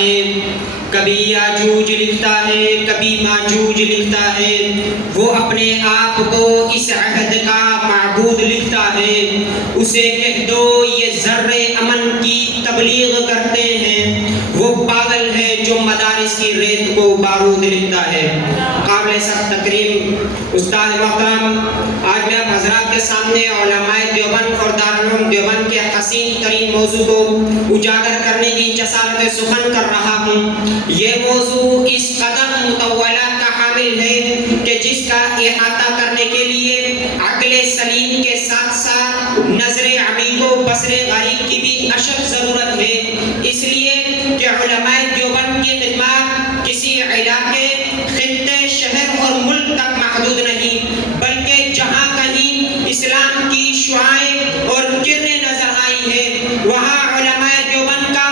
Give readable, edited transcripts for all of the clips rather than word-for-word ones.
ہے، کبھی یاجوج لکھتا ہے، کبھی ماجوج لکھتا ہے، وہ اپنے آپ کو اس عہد کا معبود لکھتا ہے، اسے کہہ دو یہ ذرے امن کی تبلیغ کرتے ہیں، وہ پاگل ہے جو مدارس کی ریت کو بارود لکھتا ہے۔ قابل سخت تکریم استاد محترم، آج میں آپ حضرات کے سامنے علماء دیوبند اور دارالعلوم دیوبند کے حسین ترین موضوع کو اجاگر کرنے کی جسارت سخن کر رہا ہوں۔ یہ موضوع اس قدر مطولات کا حامل ہے کہ جس کا احاطہ کرنے کے لیے عقل سلیم کے ساتھ ساتھ نظر عمیق و بصر غریب کی بھی اشد ضرورت ہے، اس لیے کہ علماء دیوبند کی خدمات کسی علاقے، خطے، شہر اور ملک تک محدود نہیں، بلکہ جہاں کہیں اسلام کی شعائیں اور کرنیں نظر آئی ہیں، وہاں علماء دیوبند کا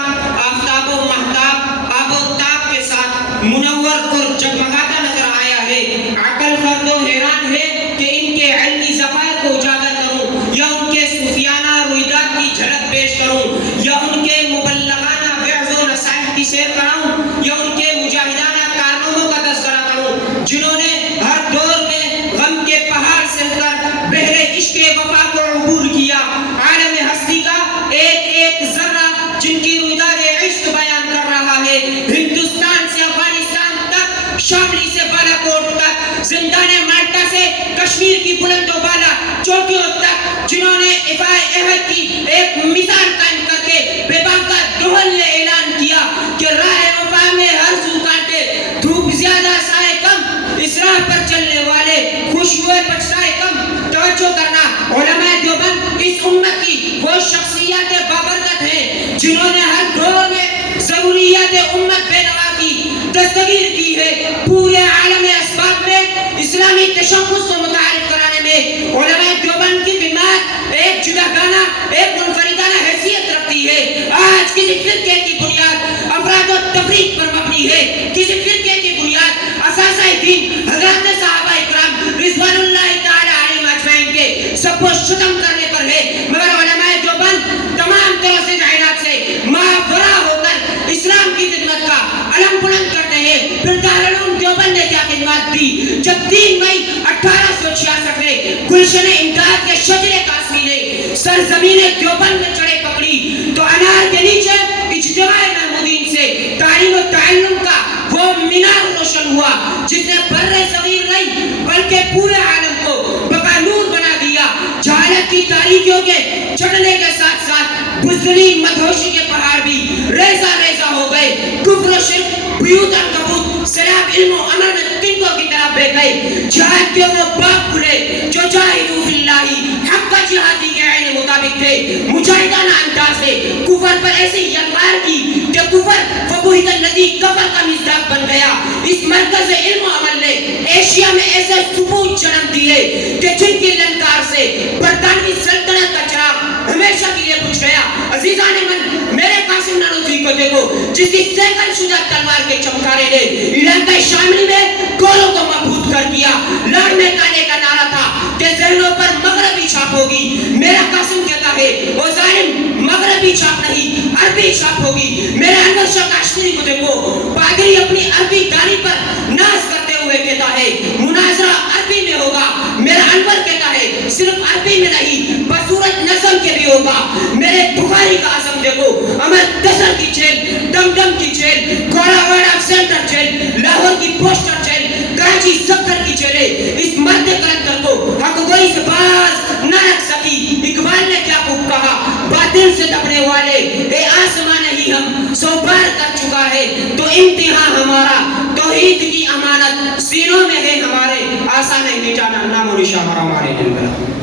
آفتاب و مہتاب آب و تاب کے ساتھ منور اور جگمگاتا نظر آیا ہے۔ عقل فرد و حیران ہے کہ ان کے علمی ذخائر کو اجاگر کروں، یا ان کے صوفیانہ رویداد کی جھلک پیش کروں، یا ان کے مبلغانہ وعظ و نصائح کی سیر کراؤں، یا ان کے مجاہدانہ کارناموں کا تذکرہ کروں، جنہوں نے ہر دور میں غم کے پہاڑ سے کر بحر عشق وفا کو عبور کیا، عالم ہستی کا ایک ایک ذرہ جن کی رویداد عشق بیان کر رہا ہے، ہندوستان سے افغانستان تک، شاملی سے بالا کوٹ تک، زندان مالٹا سے کشمیر کی بلند و بالا چوٹیوں تک، جنہوں نے افائے عہد کی ایک مثال قائم کر کے بے باکہ دوہل نے اعلان کیا کہ راہ وفا میں ہر سو کانٹے، دھوپ زیادہ سائے کم، اس راہ پر چلنے والے خوش ہوئے پچھتائے کم۔ توجہ کرنا، علماء دیوبند اس امت کی وہ شخصیات بابرکت ہیں جنہوں نے ہر دور میں ضروریات امت بے نوا کی دستگیر کی ہے۔ پورے عالم اسباب میں اسلامی تشخص کو متعارف کرانے میں علماء دیوبند کی خدمات ایک جداگانہ، ایک منفردانہ حیثیت رکھتی ہے۔ آج کسی فرقے کی بنیاد افراد و تفریق پر مبنی ہے، کسی فرقے کی بنیاد اساسہ دین حضرات صحابہ اکرام رضوان اللہ تعالی علیہم اجمعین کے سب کو شتم کرنے پر ہے، مگر علماء دیوبند تمام طرح سے عنایت سے ماورا ہو کر اسلام کی خدمت کا علم بلند کرتے ہیں۔ پھر دارالعلوم دیوبند نے کیا خدمات دی؟ جب 3 مئی 1866 میں گلشن امداد کے شجر قاسمی نے سرزمین دیوبند میں چڑھے پکڑی تو انار کے نیچے اجتماع محمودین سے تعلیم و تعلم کا وہ مینار روشن ہوا جس نے بر صغیر نہیں بلکہ پورے عالم کو بقا نور بنا دیا۔ جہالت کی تاریکیوں کے چڑھنے کے ساتھ ساتھ بزدلی مدہوشی کے پہاڑ بھی ریزہ ریزہ ہو گئے، کفر و شرک، بیوت عنکبوت، سیلاب علم و عمل میں تنکوں کی طرح بہ گئے۔ جہاد کے وہ باپ کھلے جو جاہدوا فی اللہ حق جہادی کے عین مطابق تھے، مجاہدانہ انداز سے کفر پر ایسی یلغار کی کہ کفر فبہت الذی کفر کا مصداق بن گیا۔ اس مرکز علم و عمل نے ایشیا میں ایسے ثبوت جنم دیے کہ جن کی للکار سے برطانوی سلطنت کا چراغ ہمیشہ کے لیے بجھ گیا۔ عزیزان من، میرے قاسم نانوتوی کو دیکھو جس کی سیکل شدہ تلوار کے چمکارے نے علاقہ شاملی میں گولوں کو مبہوت کر دیا۔ لاڑ میں کانے کا نعرہ تھا کہ ذہنوں پر مغربی چھاپ ہوگی۔ میرا قاسم کہتا ہے وہ ظالم مغربی چھاپ نہیں عربی چھاپ ہوگی۔ میرے انور شاہ کاشمیری کو دیکھو، پادری اپنی عربی دانی پر ناز کرتے ہوئے کہتا ہے مناظرہ عربی میں ہوگا۔ میرا انور کہتا ہے صرف عربی میں نہیں بصورت نظم کے بھی ہوگا۔ میرے بخاری کا عزم دیکھو، امر دسر کی جیل، دم دم کی جیل، گورا واڑا سینٹر جیل، لاہور کی پوسٹر جیل، کراچی سکر کی جیلیں اس مرد کلندر کو حق گوئی سے باز نہ رکھ سکی۔ اقبال نے کیا خوب کہا، باطل سے دبنے والے اے آسمان ہی ہم سو بار کر چکا ہے تو امتحان ہمارا، توحید کی امانت سینوں میں ہے ہمارے، آسان ہے مٹانا نام و نشان ہمارے دل پر۔